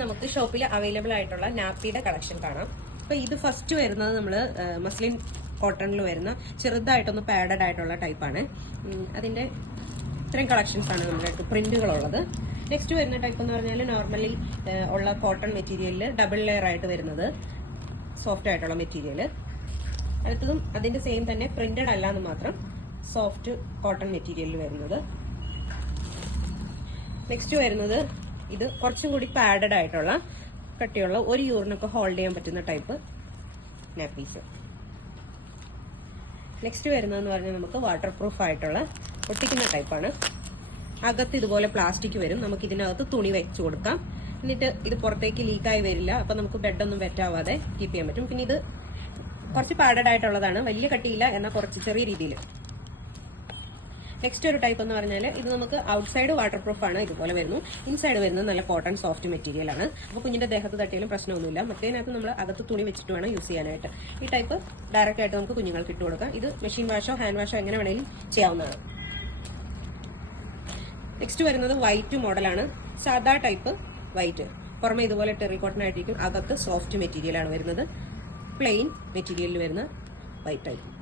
നമുക്ക് ഷോപ്പിൽ അവൈലബിൾ ആയിട്ടുള്ള നാപ്പിയുടെ കളക്ഷൻ കാണാം. അപ്പൊ ഇത് ഫസ്റ്റ് വരുന്നത് നമ്മൾ മസ്ലിൻ കോട്ടണിൽ വരുന്ന ചെറുതായിട്ടൊന്ന് പാഡഡ് ആയിട്ടുള്ള ടൈപ്പാണ്. അതിന്റെ ഇത്രയും കളക്ഷൻസ് ആണ് നമ്മുടെ പ്രിന്റുകളുള്ളത്. നെക്സ്റ്റ് വരുന്ന ടൈപ്പ് എന്ന് പറഞ്ഞാൽ നോർമലി ഉള്ള കോട്ടൺ മെറ്റീരിയലിൽ ഡബിൾ ലെയർ ആയിട്ട് വരുന്നത് സോഫ്റ്റ് ആയിട്ടുള്ള മെറ്റീരിയൽ. അടുത്തതും അതിന്റെ സെയിം തന്നെ പ്രിന്റഡ് അല്ലാന്ന് മാത്രം സോഫ്റ്റ് കോട്ടൺ മെറ്റീരിയലിൽ വരുന്നത്. നെക്സ്റ്റ് വരുന്നത് ഇത് കുറച്ചും കൂടി പാഡഡ് ആയിട്ടുള്ള കട്ടിയുള്ള ഒരു യൂറിനൊക്കെ ഹോൾഡ് ചെയ്യാൻ പറ്റുന്ന ടൈപ്പ് നാപ്പീസ്. നെക്സ്റ്റ് വരുന്നതെന്ന് പറഞ്ഞാൽ നമുക്ക് വാട്ടർ പ്രൂഫ് ആയിട്ടുള്ള ഒട്ടിക്കുന്ന ടൈപ്പാണ്. അകത്ത് ഇതുപോലെ പ്ലാസ്റ്റിക് വരും. നമുക്ക് ഇതിനകത്ത് തുണി വെച്ച് കൊടുക്കാം. എന്നിട്ട് ഇത് പുറത്തേക്ക് ലീക്കായി വരില്ല. അപ്പൊ നമുക്ക് ബെഡൊന്നും വെറ്റാവാതെ കീപ്പ് ചെയ്യാൻ പറ്റും. പിന്നെ ഇത് കുറച്ച് പാഡഡ് ആയിട്ടുള്ളതാണ്, വലിയ കട്ടിയില്ല എന്നാൽ കുറച്ച് ചെറിയ രീതിയിൽ. നെക്സ്റ്റ് ഒരു ടൈപ്പ് എന്ന് പറഞ്ഞാൽ ഇത് നമുക്ക് ഔട്ട്സൈഡ് വാട്ടർ പ്രൂഫ് ആണ്, ഇതുപോലെ വരുന്നു. ഇൻസൈഡ് വരുന്നത് നല്ല കോട്ടൺ സോഫ്റ്റ് മെറ്റീരിയൽ ആണ്. അപ്പോൾ കുഞ്ഞിന്റെ ദേഹത്ത് തട്ടിയാലും പ്രശ്നമൊന്നുമില്ല. മറ്റേതിനകത്ത് നമ്മൾ അകത്ത് തുണി വെച്ചിട്ട് വേണം യൂസ് ചെയ്യാനായിട്ട്. ഈ ടൈപ്പ് ഡയറക്റ്റ് ആയിട്ട് നമുക്ക് കുഞ്ഞുങ്ങൾക്ക് ഇട്ട് കൊടുക്കാം. ഇത് മെഷീൻ വാഷോ ഹാൻഡ് വാഷോ എങ്ങനെ വേണമെങ്കിലും ചെയ്യാവുന്നതാണ്. നെക്സ്റ്റ് വരുന്നത് വൈറ്റ് മോഡലാണ്. സാധാ ടൈപ്പ് വൈറ്റ്, പുറമെ ഇതുപോലെ ടെറി കോട്ടൺ ആയിട്ടിരിക്കും. അകത്ത് സോഫ്റ്റ് മെറ്റീരിയൽ ആണ് വരുന്നത്. പ്ലെയിൻ മെറ്റീരിയലിൽ വരുന്ന വൈറ്റ് ടൈപ്പ്.